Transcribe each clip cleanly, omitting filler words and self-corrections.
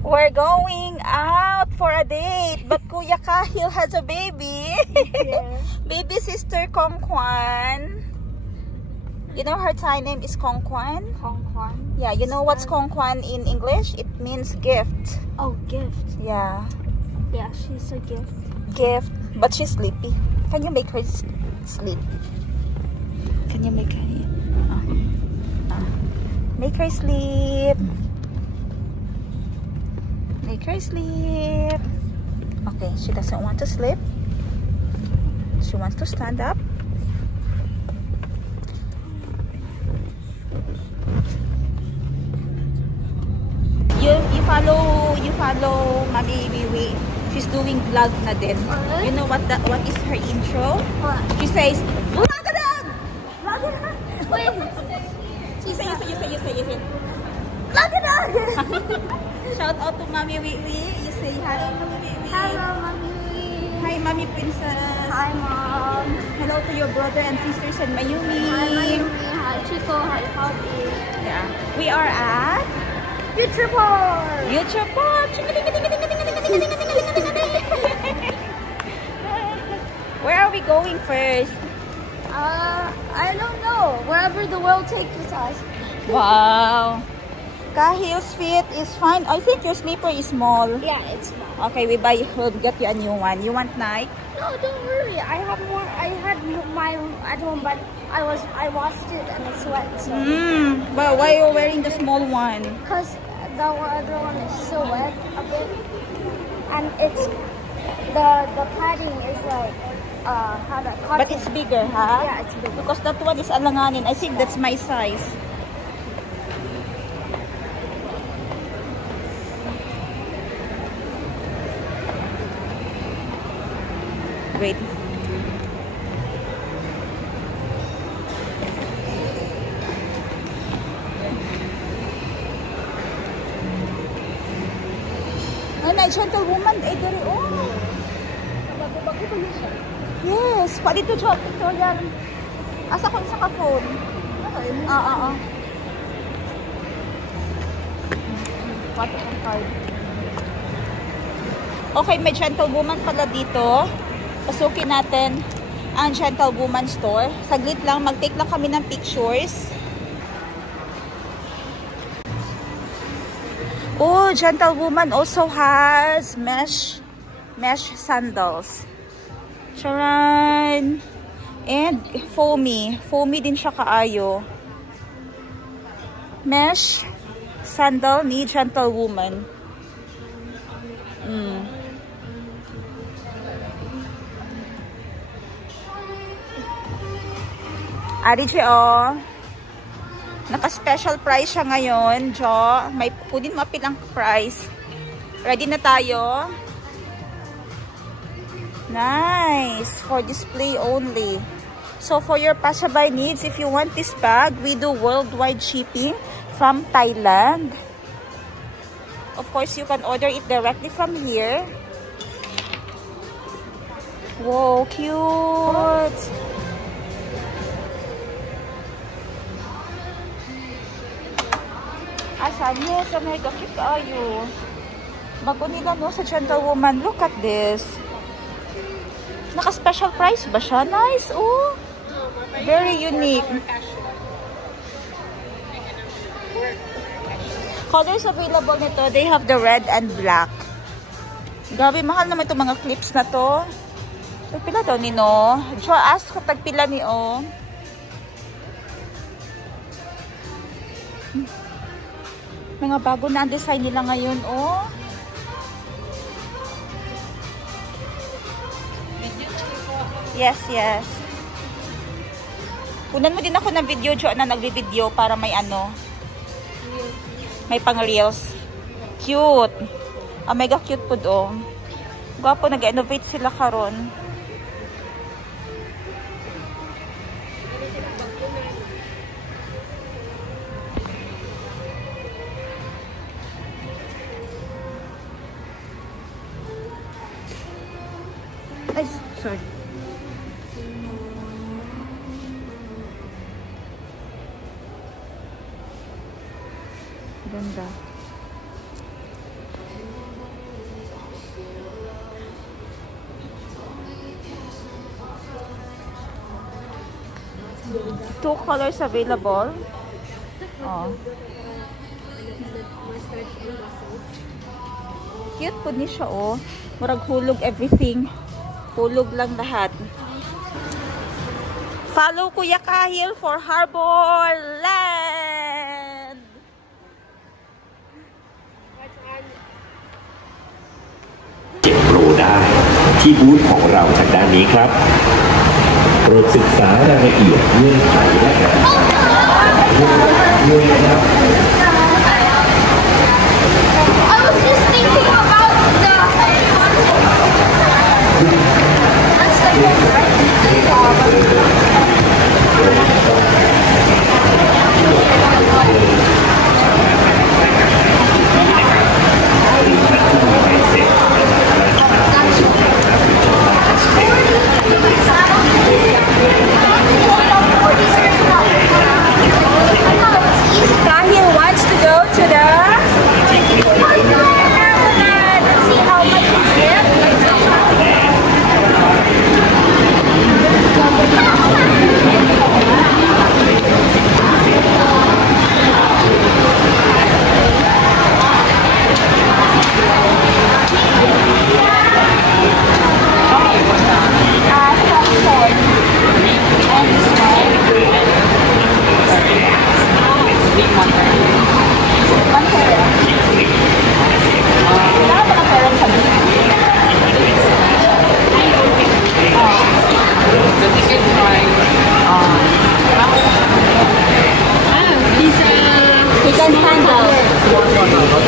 We're going out for a date, but Kuya Kahil has a baby. Yeah. Baby sister Kongkwan. You know her Thai name is Kongkwan? Kongkwan. Yeah, you know what's Kongkwan in English? It means gift. Oh, gift. Yeah. Yeah, she's a gift. Gift, but she's sleepy. Can you make her sleep? Can you make her? Make her sleep. Make her sleep. Okay, she doesn't want to sleep. She wants to stand up. You follow Mami Wiwi. She's doing vlog na din. You know what is her intro? What? She says, "Vlogadang!" Vlogadang! Wait. You say. Vlogadang! Shout out to Mami Wiwi. You say hi, Mami Wiwi. Hello, Mommy. Hi, Mami Princess. Hi, Mom. Hello to your brother and sisters and Mayumi. Hi, Mayumi. Hi, Chico. Hi, Poppy. Yeah. We are at Future Park. Future Park. Where are we going first? I don't know. Wherever the world takes us. Wow. Kahil's feet is fine. I think your slipper is small. Yeah, it's small. Okay, we'll get you a new one. You want Nike? No, don't worry. I have more. I had my at home, but I washed it and it's wet. So. Well, why are you wearing the small one? Because the other one is so wet a bit, and it's the padding is like cotton. But it's bigger, huh? Yeah, it's bigger. Because that one is alanganin. I think that's my size. Wait. Ay, gentlewoman. Eh, dari, oh. Bago-bago pa niya siya. Yes. Pwede ito, Victoria. Asa ko sa ka-phone. Oo. What a card. Okay, may gentlewoman pala dito. Pasukin natin ang gentlewoman store. Saglit lang, mag-take lang kami ng pictures. Oh, gentlewoman also has mesh sandals. Charan! And foamy. Foamy din siya kaayo. Mesh sandal ni gentlewoman. Ari Jo, naka-special price siya ngayon, Jo. May kunin mo pilang price. Ready na tayo? Nice! For display only. So for your passerby needs, if you want this bag, we do worldwide shipping from Thailand. Of course, you can order it directly from here. Wow, cute! Asan? Yes, mega cute kayo. Bago nila no sa gentlewoman. Look at this. Naka-special price ba siya? Nice. Oh. Very unique. Colors available nito. They have the red and black. Grabe, mahal naman itong mga clips na to. Pila daw ni no? Jo, ask ko tagpila ni o. Mga bago na ang design nila ngayon, oh. Yes, yes. Kunan mo din ako ng video, Jo, na nagbi-video para may ano. May pang-reels. Cute. Ah, mega cute po doon. Gwapo, nag-innovate sila karon. Ay, sorry. Ganda. 2 colors available. Oh. Cute po ni siya, oh. Murag hulog everything. Hulog lang lahat. Follow Kuya Kahil for Harbor Land!เก็บโปรได้ที่บูธของเราทางด้านนี้ครับโปรดศึกษารายละเอียดเงื่อนไขและการด้วยนะครับ I was just thinking about the that's like Kahil wants to go to the let's see how much is it. You can stand up. Small toddler.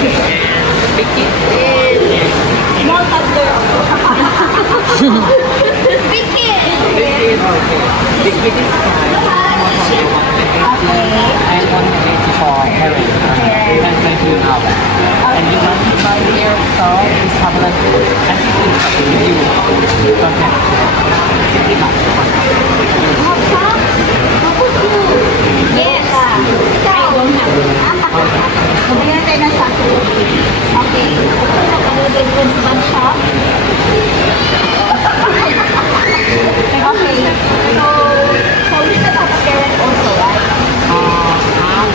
Big kid. Big kid is fine. And 180 for parents. And 20 now. And you want to buy here, so it's have like I think it's up to you. Okay. Simply not. Yes. I don't have. Bumili tayo ng saco. Okay. Pag-order ko sa bag shop. Okay. So we can have a parent also, right? How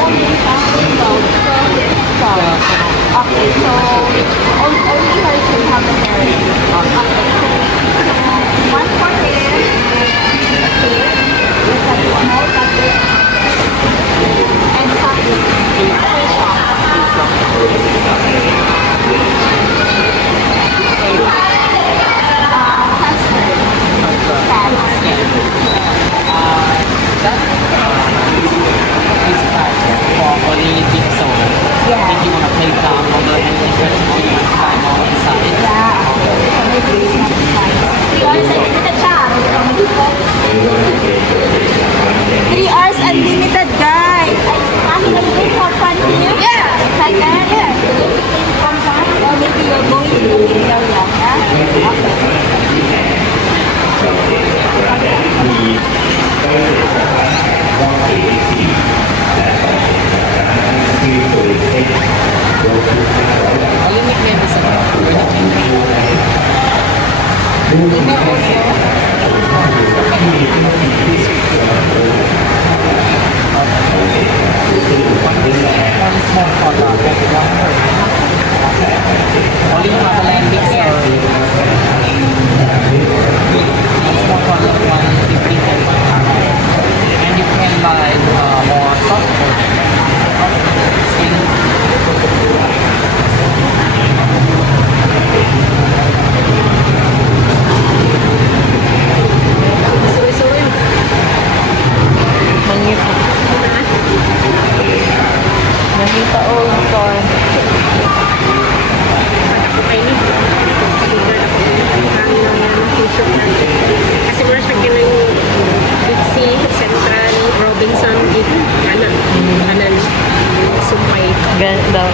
old is okay, so only her can have a parent. One for him. Okay. With a small bucket. And something. For only big soul. Yeah. If you want to play down on the interest or you want to buy more inside. Yeah, okay. So maybe it's not nice. 3 hours unlimited siya. 3 hours unlimited, guys. Ay, kasi nag-go for fun here? Yeah. Like that? Yeah. From that, or maybe you're going to the area, yeah? Only nickname is email also. One small photo, only have a landing story. One small photo, 150 and 100. And you can buy more software. Nakita old car. Kasi mura siya ganang Bitsy, Central, Robinson, dito, kanan, sumpay. Ganda.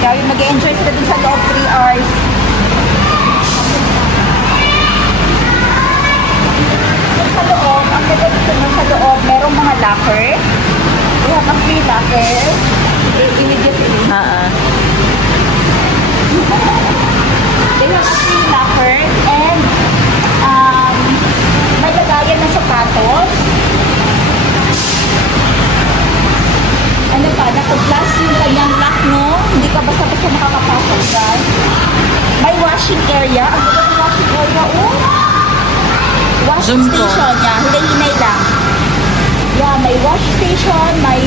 Kaya mag-enjoy sila din sa loob 3 hours. Sa loob, ang ganda dito mo sa loob, merong mga locker. We have a free locker. Immediately. They have a free locker and may lagayan ng sapatos. Ano pa, naka-glass yung kanyang lock, no? Hindi ka basta-basta makakapasok dyan. May washing area. Ang ganda ng washing area, oh! Washing station, yeah. Hinay-hinay lang. Yeah, may wash station, may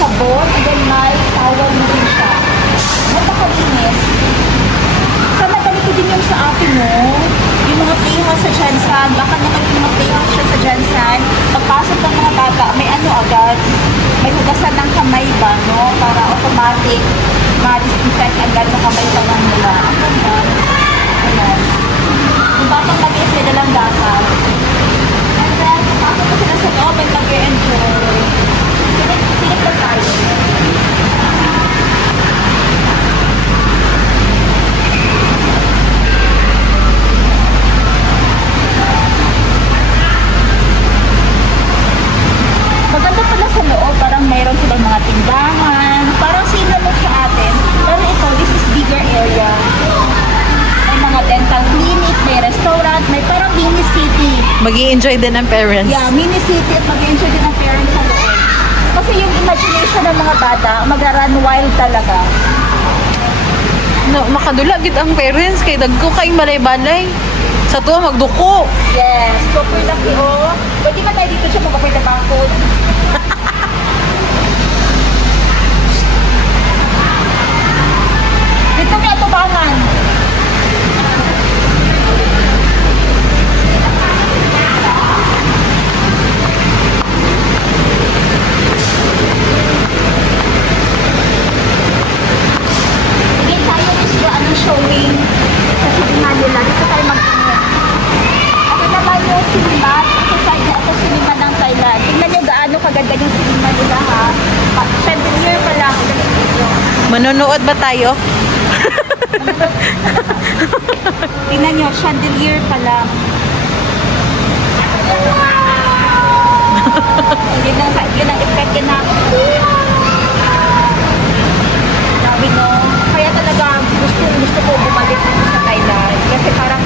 sabon, and then may towel mo din siya. Napakalinis. Sana ganito din yung sa atin, no? Yung mga playhouse sa Jensen, baka naman yung mga playhouse siya sa Jensen, pagpasok ng mga bata, may ano agad, may hugasan ng kamay ba, no? Para automatic, ma-disinfect agad sa kamay pa lang nila. Ayan. Yung batang maliit, may dalang dapat. And then, pasok ko sila sa loob at mag-enjoy. Silip na tayo. Maganda pala sa loob, parang mayroon silang mga tindahan, parang sino mo sa atin. Pero ito, this is bigger area. May mga dental clinic, may restaurant, may parang mini city. Mag-i-enjoy din ng parents. Yeah, mini city at mag-i-enjoy din ng parents sa loob. Kasi yung imagination ng mga bata, mag-run wild talaga. No, makadula gid ang parents kay dagko kay balay-balay. Sa tuwa magduko. Yes, super laki oh. Pwede ba tayo dito siya magpapagdabakod? Dito may atubangan. Hindi tayo gusto anong showing sa cinema nila. Dito tayo mag-ingat. Ako naman yung cinema. Sa side na ito cinema ng Thailand. Tingnan nyo gaano kaganda yung cinema nila ha. Chandelier pa lang. Manonood ba tayo? Tingnan nyo, chandelier pa lang. Yun ang effect yun na. Sabi no, kaya talaga gusto ko bumalik dito sa Thailand. Kasi parang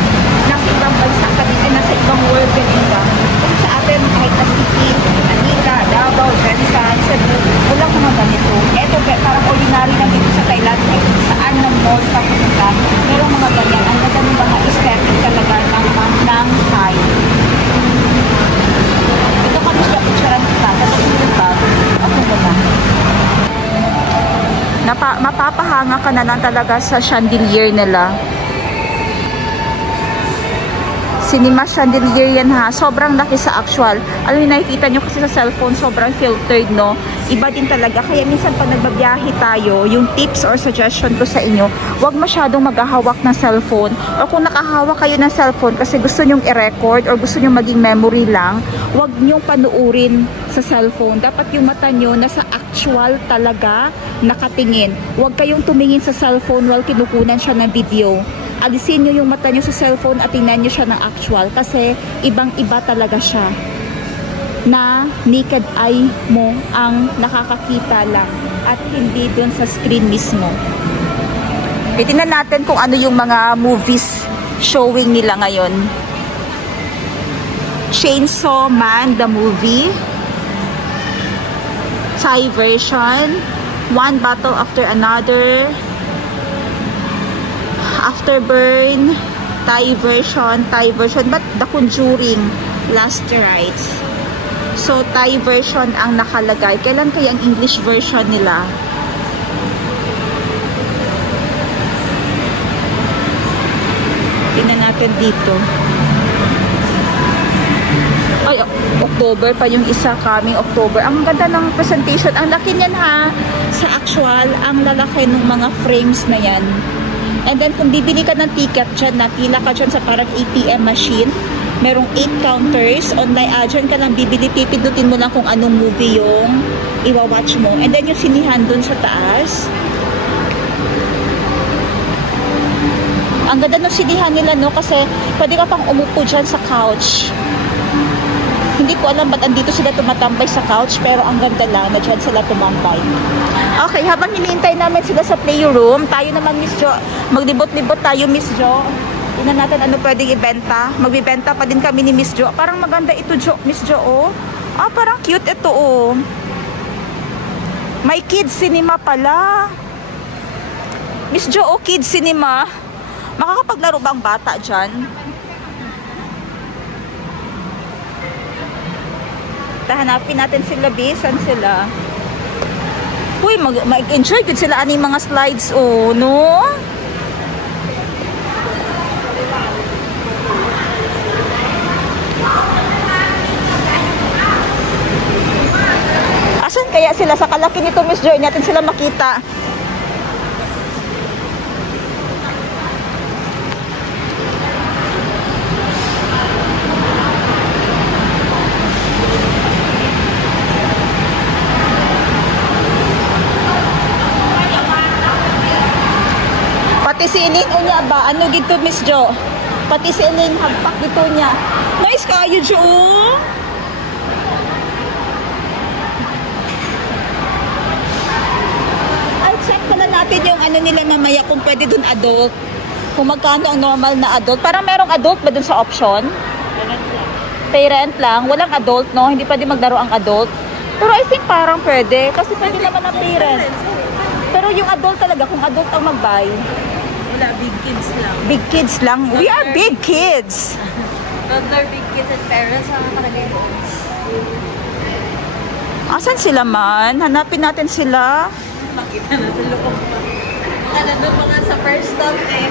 nasa ibang bansa ka dito, nasa ibang world ka dito. Kasi sa atin, kahit na city, Manila, Davao, Jensen, Cebu, walang mga ganito. Eto, parang ordinary lang dito sa Thailand. Saan ng mall ka pumunta, merong mga ganyan. Ang ganda ng mga aesthetic talaga ng Thai. Ito kami siya picturean kita. Tapos yung bag, ako muna. Mapapahanga ka na lang talaga sa chandelier nila. Cinema chandelier yan ha. Sobrang laki sa actual. Alam niyo, nakikita nyo kasi sa cellphone, sobrang filtered, no? Iba din talaga. Kaya minsan pag nagbabiyahe tayo, yung tips or suggestion ko sa inyo, huwag masyadong maghahawak ng cellphone. O kung nakahawak kayo ng cellphone kasi gusto nyong i-record or gusto nyong maging memory lang, huwag nyong panuurin sa cellphone. Dapat yung mata nyo nasa actual talaga nakatingin. Huwag kayong tumingin sa cellphone while kinukunan siya ng video. Alisin nyo yung mata nyo sa cellphone at tingnan nyo siya ng actual kasi ibang-iba talaga siya na naked eye mo ang nakakakita lang at hindi dun sa screen mismo. Tingnan natin kung ano yung mga movies showing nila ngayon. Chainsaw Man, the movie. Thai version. One Battle After Another. Afterburn, Thai version, but The Conjuring, Last Rites. So, Thai version ang nakalagay. Kailan kaya ang English version nila? Tingnan natin dito. Ay, October pa yung isa, coming October. Ang ganda ng presentation. Ang laki niyan ha. Sa actual, ang lalaki ng mga frames na yan. And then, kung bibili ka ng ticket dyan, napila ka dyan sa parang ATM machine, Merong 8 counters. Online, dyan ka lang bibili. Pipindutin mo lang kung anong movie yung iwa-watch mo. And then yung sinihan dun sa taas. Ang ganda ng sinihan nila, no? Kasi pwede ka pang umupo dyan sa couch. Hindi ko alam ba't andito sila tumatambay sa couch, pero ang ganda lang na dyan sila tumambay. Okay, habang hinihintay namin sila sa playroom, tayo naman, Miss Jo, maglibot-libot tayo, Miss Jo. Tingnan natin ano pwedeng ibenta. Magbibenta pa din kami ni Miss Jo. Parang maganda ito, Miss Jo, oh. Parang cute ito, oh. May kids cinema pala. Miss Jo, oh, kids cinema. Makakapaglaro ba ang bata dyan? Hanapin natin sila, B. Saan sila? Uy, mag-enjoy good sila aning mga slides, oh, no? Asan kaya sila? Sa kalaki nito, Miss Joy, natin sila makita. Pati si Eileen, o niya ba? Ano dito, Miss Jo? Pati si Eileen, hagpak dito niya. Nice kayo, Jo! Ay, check pala natin yung ano nila mamaya kung pwede dun adult. Kung magkano ang normal na adult. Parang merong adult ba dun sa option? Parent lang. Walang adult, no? Hindi pwede maglaro ang adult. Pero I think parang pwede. Kasi pwede naman ang parent. Pero yung adult talaga, kung adult ang mag-buy. Wala, big kids lang. Big kids lang? We are big kids. Toddler, big kids and parents, mga nakalagay doon. Asan sila man? Hanapin natin sila. Makita na sa loob. Alam doon mga sa first stop eh.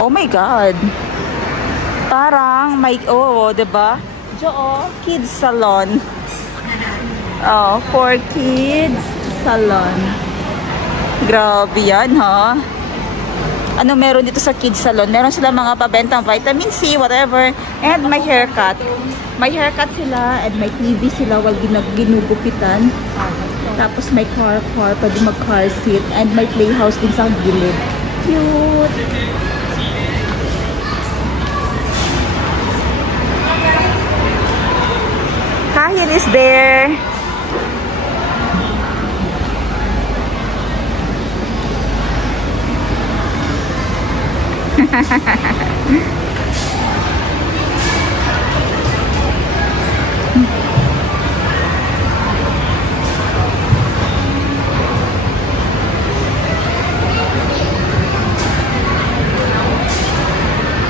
Oh my God. Parang may, oh, diba? Jo, kids salon. Oh, for kids salon. Grabe yan, ha? Ano meron dito sa kids salon? Meron sila mga pabentang vitamin C, whatever. And may haircut. May haircut sila and may TV sila while ginugupitan. Tapos may car, pwede mag-car seat. And may playhouse din sa gilid. Cute! Kahil is there.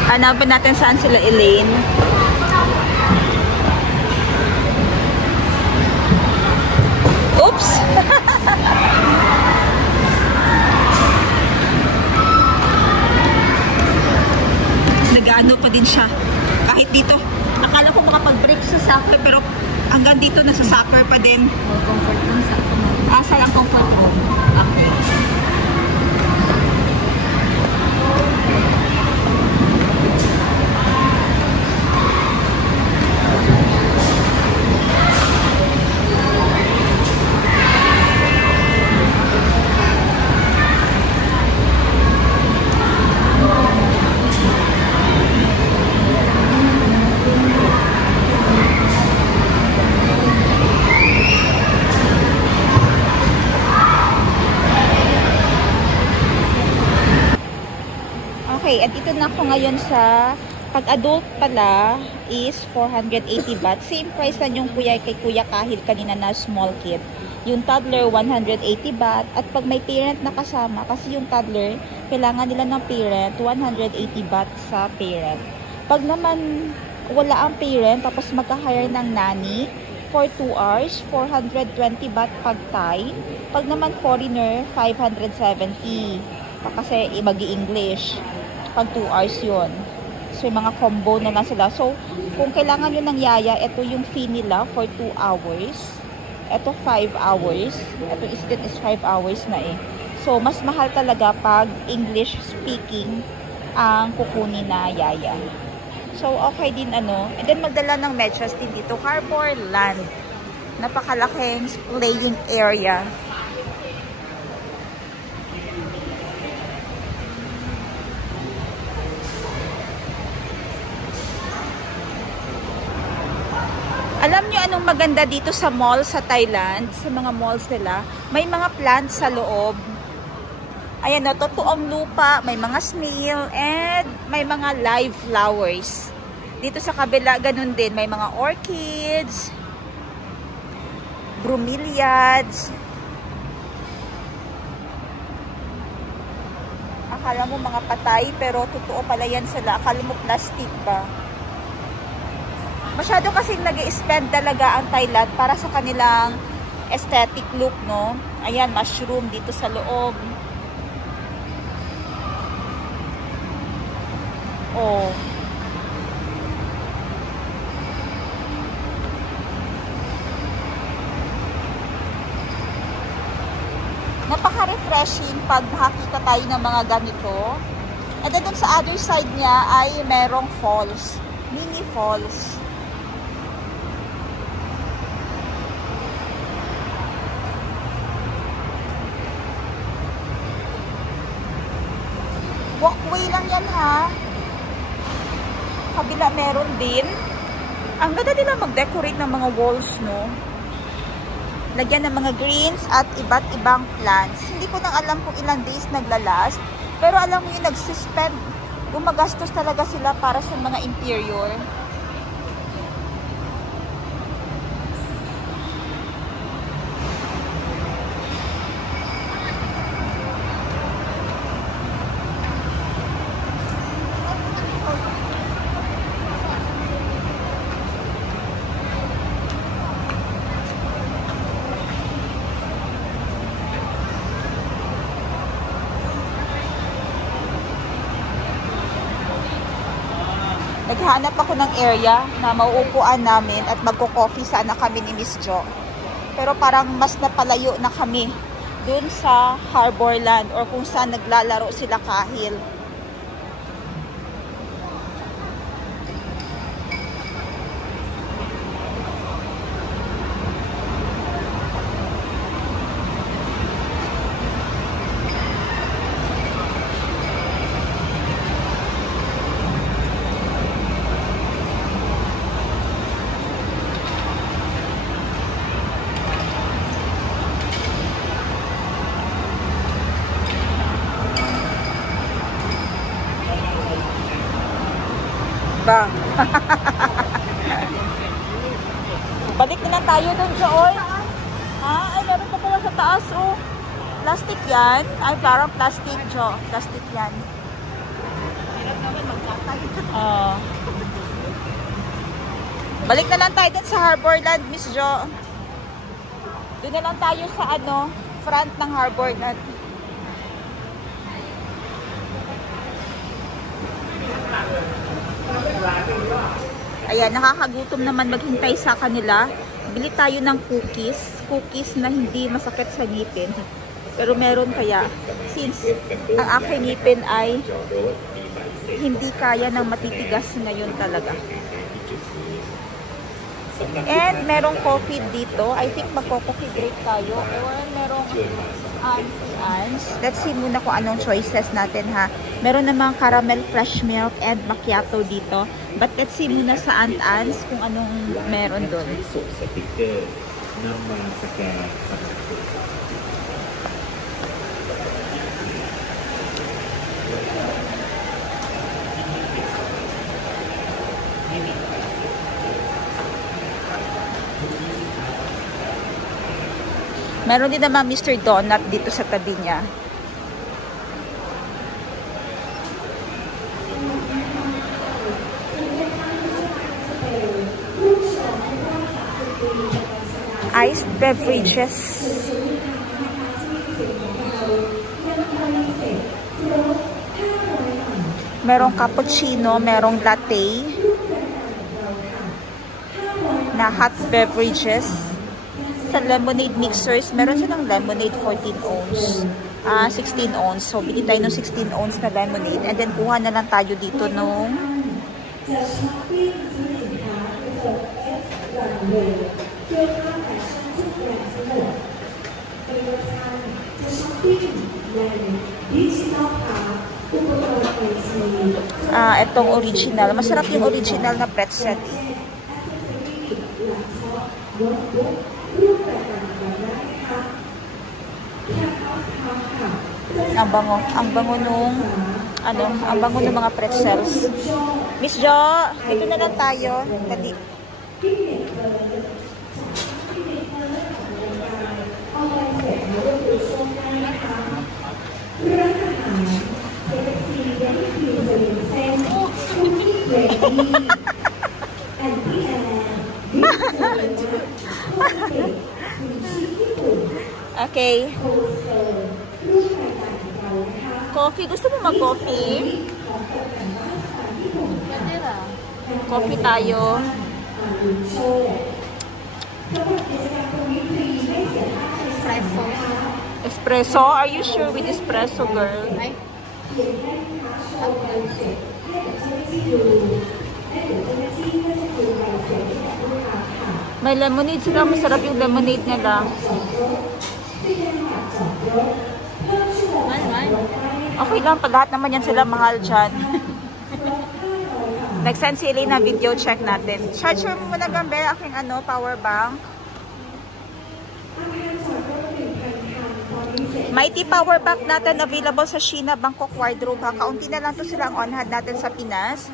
Hanapin natin saan sila, Elaine. Oops! Nag-ano pa din siya. Kahit dito. Akala ko makapag-break sa soccer pero hanggang dito nasa soccer pa din. Comfort room sa Saan ang comfort room? Okay. Okay, at ito na ako ngayon sa pag-adult pala is 480 baht. Same price na yung kay Kuya Kahil kanina na small kid. Yung toddler, 180 baht. At pag may parent na kasama, kasi yung toddler, kailangan nila ng parent, 180 baht sa parent. Pag naman wala ang parent, tapos magka-hire ng nanny for 2 hours, 420 baht pag Thai. Pag naman foreigner, 570. Kasi mag-i-English. Pag 2 hours yun. So, yung mga combo na lang sila. So, kung kailangan nyo ng yaya, ito yung fee nila for 2 hours. Ito 5 hours. Ito incident is 5 hours na eh. So, mas mahal talaga pag English speaking ang kukunin na yaya. So, okay din ano. And then, magdala ng medyas din dito. Harbor Land. Napakalaking playing area. Alam nyo anong maganda dito sa mall sa Thailand? Sa mga malls nila, may mga plants sa loob. Ayan o, totoong lupa, may mga snail, and may mga live flowers. Dito sa kabila, ganun din. May mga orchids, bromeliads. Akala mo mga patay, pero totoo pala yan sila. Akala mo plastic ba? Masyado kasing nag-i-spend talaga ang Thailand para sa kanilang aesthetic look, no? Ayan, mushroom dito sa loob. Oh. Napaka-refreshing pag nakakita tayo ng mga ganito. And then sa other side niya ay merong falls. Mini falls. Walkway lang yan ha. Kabila meron din. Ang ganda nila mag-decorate ng mga walls, no? Lagyan ng mga greens at iba't ibang plants. Hindi ko nang alam kung ilang days naglalast. Pero alam mo yung nagsuspend. Gumagastos talaga sila para sa mga interior. Naghanap ako ng area na mauupuan namin at magko-coffee sana kami ni Miss Jo. Pero parang mas napalayo na kami dun sa Harborland or kung saan naglalaro sila kahil. Balik na lang tayo doon, Joy. Ay, meron pa pala sa taas, oh. Plastic yan. Ay, parang plastic, Jo. Plastic yan. Balik na lang tayo doon sa Harborland, Miss Jo. Doon na lang tayo sa, front ng Harborland. Ayan, nakakagutom naman maghintay sa kanila. Bili tayo ng cookies. Cookies na hindi masakit sa ngipin. Pero meron kaya. Since ang aking ngipin ay hindi kaya ng matitigas ngayon talaga. And merong coffee dito. I think magko-coffee break tayo. Or merong let's see muna kung anong choices natin ha. Meron namang caramel fresh milk and macchiato dito. But let's see muna sa Ans kung anong meron doon. Meron din naman Mr. Donut dito sa tabi niya. Iced beverages. Merong cappuccino, merong latte na hot beverages. sa lemonade mixers, meron silang lemonade 14 ounce. 16 ounce. So, bili tayo ng 16 ounce na lemonade. And then, kuha na lang tayo dito nung itong original. Masarap yung original na pretzel. Ang bango nung ang bango ng mga pretzels. Miss Jo, dito na lang tayo. Dali. Okay. Coffee. Gusto mo mag-coffee? Pwede lang. Coffee tayo. Espresso. Espresso? Are you sure with espresso, girl? Ay. May lemonade sila. Masarap yung lemonade nila. Okay lang. Pag lahat naman yan sila mahal dyan. Nag-send si Elena video, check natin. Charger mo muna gambe aking power bank. Mighty power bank natin available sa Sheena Bangkok Wardrobe. Kaunti na lang to sila ang on-hand natin sa Pinas.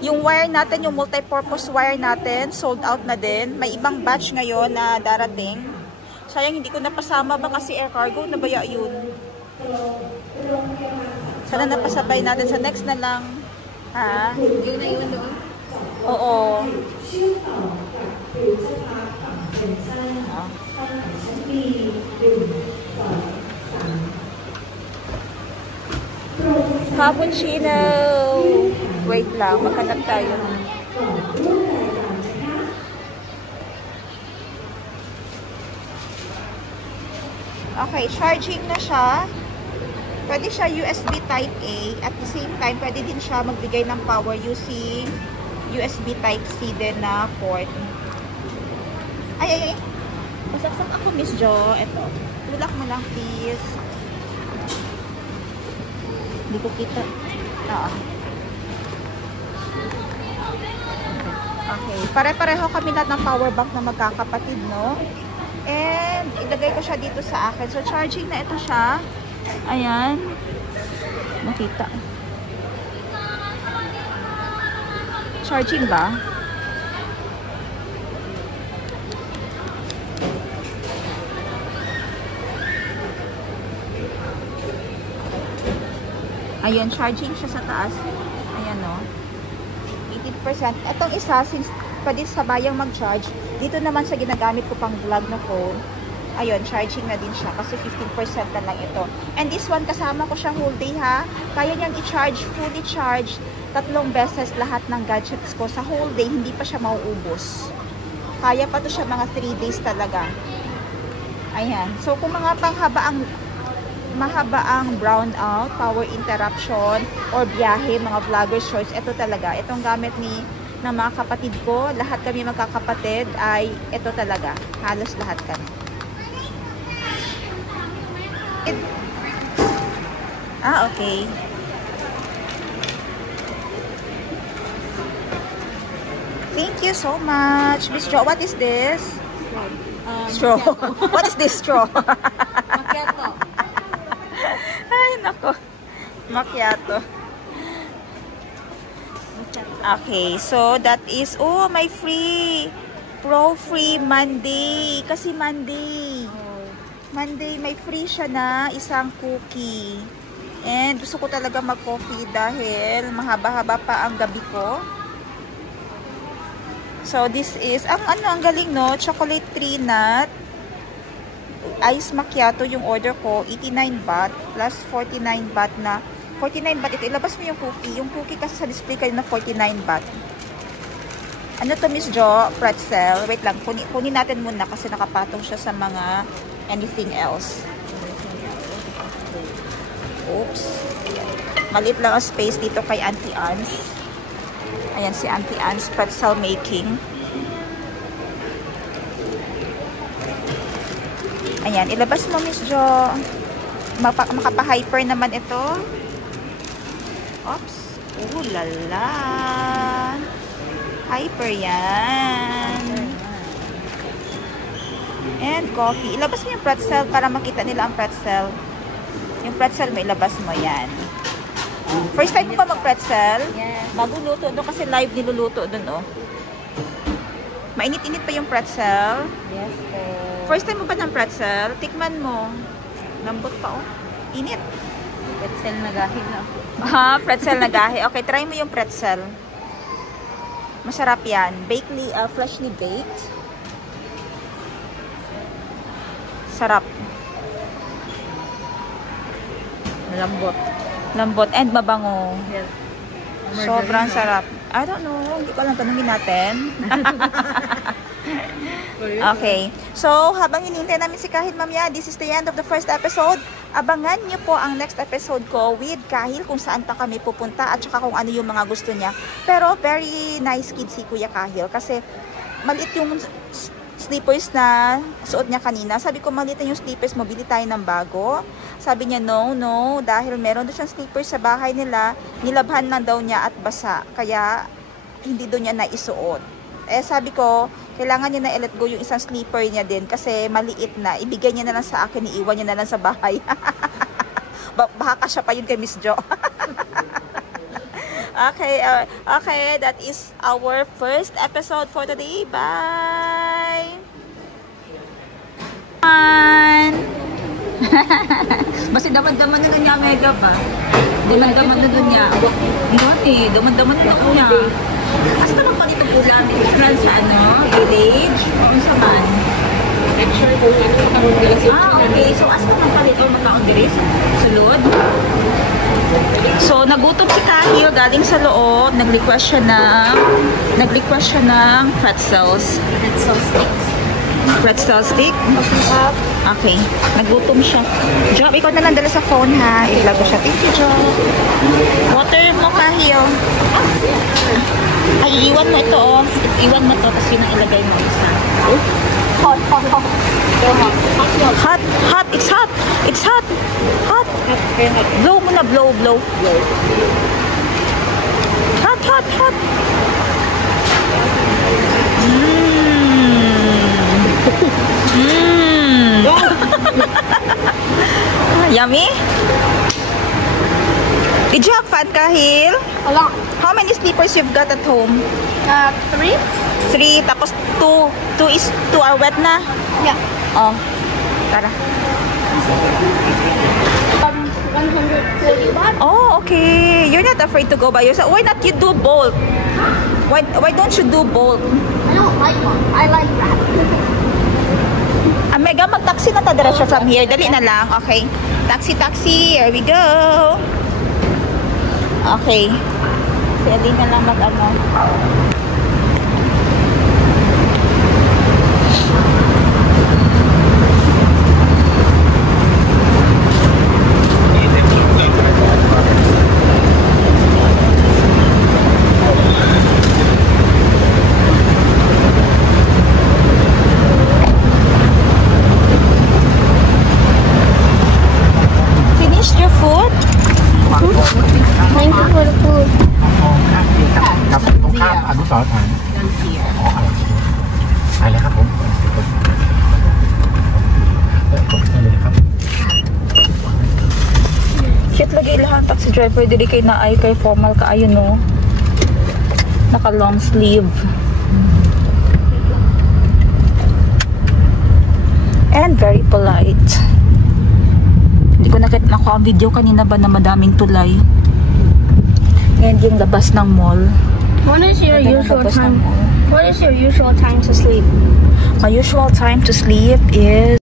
Yung wire natin, yung multi-purpose wire natin, sold out na din. May ibang batch ngayon na darating. Sayang hindi ko napasama ba kasi air cargo, nabaya yun. Sana napasabay natin sa next na lang. Ha? Yung naiwan doon? Oo. Cappuccino. Wait lang, maghanap tayo. Okay, charging na siya. Pwede siya USB Type A. At the same time, pwede din siya magbigay ng power using USB Type C din na port. Ay. Pasaksak ako, Miss Jo. Ito. Tulak mo lang, please. Hindi ko kita. Okay. Pare-pareho kami lahat ng power bank na magkakapatid, no? And, ilagay ko siya dito sa akin. So, charging na ito siya. Ayan. Makita. Charging ba? Ayan, charging siya sa taas. Ayan, no? 18%. Itong isa, since pwede sabayang mag-charge, dito naman sa ginagamit ko pang vlog na phone, ayun, charging na din siya kasi 15% na lang ito. And this one, kasama ko siya whole day, ha? Kaya niyang i-charge, fully charge, 3 beses lahat ng gadgets ko sa whole day, hindi pa siya mauubos. Kaya pa to siya mga 3 days talaga. Ayan. So, kung mga mahaba ang brownout, power interruption, or biyahe, mga vlogger's choice, ito talaga. Itong gamit ng mga kapatid ko, lahat kami magkakapatid, ay ito talaga. Halos lahat kami. Okay. Thank you so much. Miss Jo, what is this? Straw. What is this straw? Macchiato. Ay, nako. Macchiato. Okay, so that is, may free. Pro-free Monday. Kasi Monday. Monday, may free siya na isang cookie. And gusto ko talaga mag-coffee dahil mahaba-haba pa ang gabi ko. So, this is, ang galing, no? Chocolate 3 nut. Ice macchiato yung order ko. 89 baht plus 49 baht na. 49 baht ito. Ilabas mo yung cookie. Yung cookie kasi sa display kayo na 49 baht. Ano to, Miss Jo? Pretzel. Wait lang, kunin natin muna kasi nakapatong siya sa mga anything else. Oops. Maliit lang ang space dito kay Auntie Ans. Ayan si Auntie Ans, pretzel making. Ayan, ilabas mo, Miss Jo. Makapa-hyper naman ito. Oops. Oh, lala. Hyper yan. And coffee. Ilabas mo yung pretzel para makita nila ang pretzel. Yung pretzel mo, ilabas mo yan. First time mo ba mag-pretzel? Yes. Maguluto doon kasi live niluluto doon, oh. Mainit-init pa yung pretzel. Yes, po. First time mo ba ng pretzel? Tikman mo. Lambot pa, oh. Init. Pretzel na gahi na. Ha, pretzel na gahi. Okay, try mo yung pretzel. Masarap yan. Freshly baked. Sarap. Lambot. Lambot and mabango. Yes. Sobrang sarap. I don't know. Hindi ko alam. Tanungin natin. Okay. So, habang hinihintay namin si Kahil Mamya, this is the end of the first episode. Abangan niyo po ang next episode ko with Kahil kung saan pa kami pupunta at saka kung ano yung mga gusto niya. Pero very nice kid si Kuya Kahil kasi maliit yung slippers na suot niya kanina. Sabi ko, maliit na yung slippers mo, bili tayo ng bago. Sabi niya, no, dahil meron doon siyang slippers sa bahay nila, nilabhan lang daw niya at basa. Kaya, hindi doon niya naisuot. Eh, sabi ko, kailangan niya na i-let go yung isang slipper niya din kasi maliit na. Ibigay niya na lang sa akin, iiwan niya na lang sa bahay. Baka siya pa yun kay Miss Jo. Okay, that is our first episode for today. Bye! Basta daman-daman na niya mega pa. Daman-daman na niya. Daman-daman na niya. Asa naman pa dito pula? Run sa village? O sa man? Lecture kung ano karon dila sa okay. So, asa naman pa dito magkaon diri? Sulod? So, nagutom si Kahil galing sa loob. Nag-request siya ng pretzels. Pretzel sticks. Pretzel stick? Okay. Nagutom siya. Job, ikaw na lang dala sa phone, ha? Ilago siya. Thank you, Job. Water mo, Kahil. Ay, iwan mo ito, oh. Iwan mo ito, tapos yun ang ilagay mo isa. Hot. Hot. It's hot. It's hot. Hot. Blow mo na, blow. Hot. Yummy? Did you have fun, Kahil? A lot. How many slippers you've got at home? 3? 3, tapos 2 are wet na? Yeah. Oh. Tara. 141. Oh, okay. You're not afraid to go by yourself. Why not you do both? Why don't you do both? I don't like one. I like that. Mega, mag-taxi na ta diretso from here. Dali na lang. Okay. Taxi. Here we go. Okay. Si Aline na lang mag-ano. Finished your food? Thank you for the food. กับตรงข้ามอนุสรณ์ฐานไปเลยครับผมกดได้เลยครับ Cute lagi ilahan taxi driver dili kay naay kay formal kaayo no. Naka long sleeve. And very polite. Hindi ko nakita ang video kanina ba na madaming tulay. And yung labas ng mall. What is your usual time? What is your usual time to sleep? My usual time to sleep is